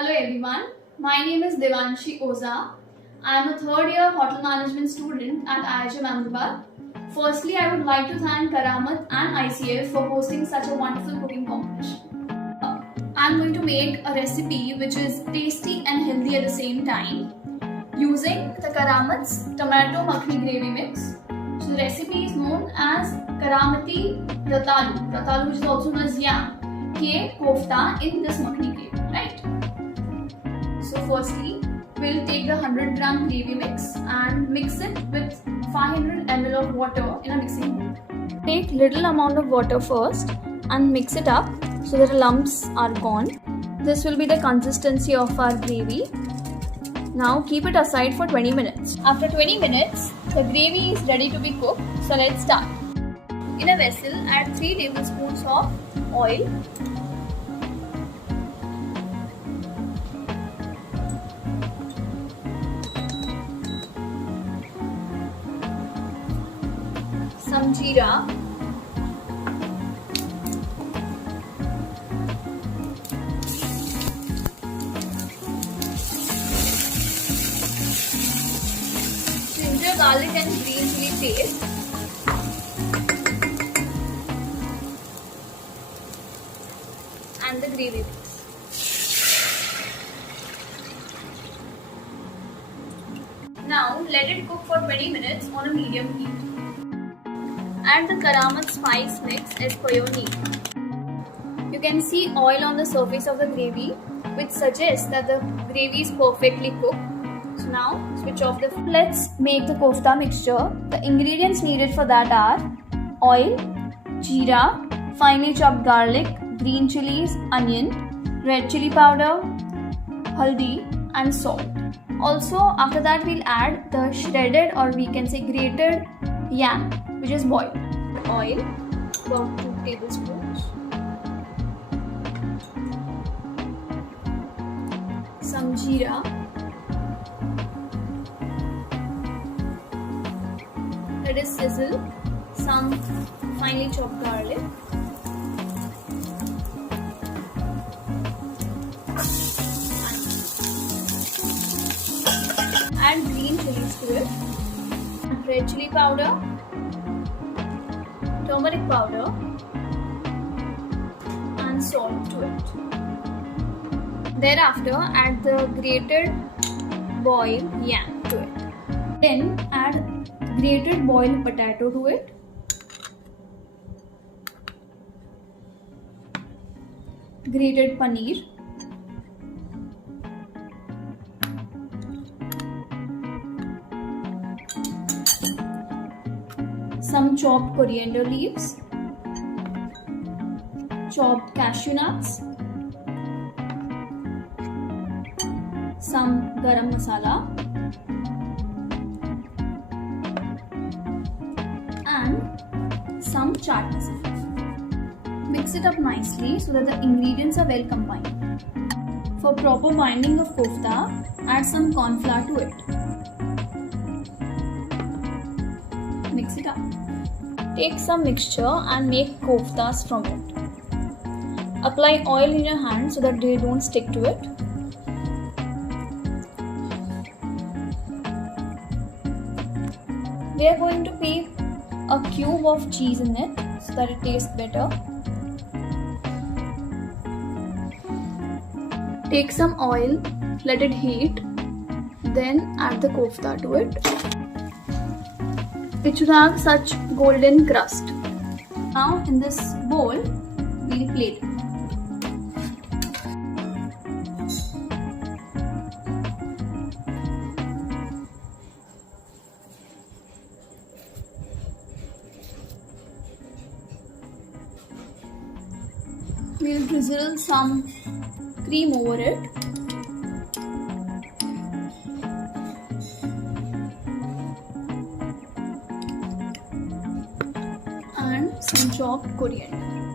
Hello everyone, my name is Divanshi Oza. I am a third year hotel management student at IHM Ahmedabad. Firstly, I would like to thank Karamat and ICF for hosting such a wonderful cooking competition. I am going to make a recipe which is tasty and healthy at the same time using the Karamat's tomato makhani gravy mix. So the recipe is known as Karamati Ratalu which is also known as yam ke kofta in this makhani gravy, right? So firstly, we'll take the 100 gram gravy mix and mix it with 500 ml of water in a mixing bowl. Take little amount of water first and mix it up so that the lumps are gone. This will be the consistency of our gravy. Now keep it aside for 20 minutes. After 20 minutes, the gravy is ready to be cooked. So let's start. In a vessel, add 3 tablespoons of oil. Some jeera, ginger, garlic and green chili paste, and the gravy mix. Now let it cook for 20 minutes on a medium heat. Add the Karamat spice mix as per your need. You can see oil on the surface of the gravy, which suggests that the gravy is perfectly cooked. So now switch off the flame. Let's make the kofta mixture. The ingredients needed for that are oil, jeera, finely chopped garlic, green chilies, onion, red chili powder, haldi and salt. Also after that we'll add the shredded or we can say grated yam which is boiled. Oil, about 2 tablespoons. Some jeera. Let it sizzle. Some finely chopped garlic. Add green chilies to it. Red chili powder, turmeric powder and salt to it. Thereafter add the grated boiled yam to it. Then add grated boiled potato to it. Grated paneer. Some chopped coriander leaves, chopped cashew nuts, some garam masala and some chaat masala. Mix it up nicely so that the ingredients are well combined. For proper binding of kofta, add some corn flour to it. Mix it up. Take some mixture and make koftas from it. Apply oil in your hand so that they don't stick to it. We are going to put a cube of cheese in it so that it tastes better. Take some oil, let it heat, then add the kofta to it. It should have such golden crust. Now in this bowl, we'll plate it. We'll drizzle some cream over it. And some chopped coriander.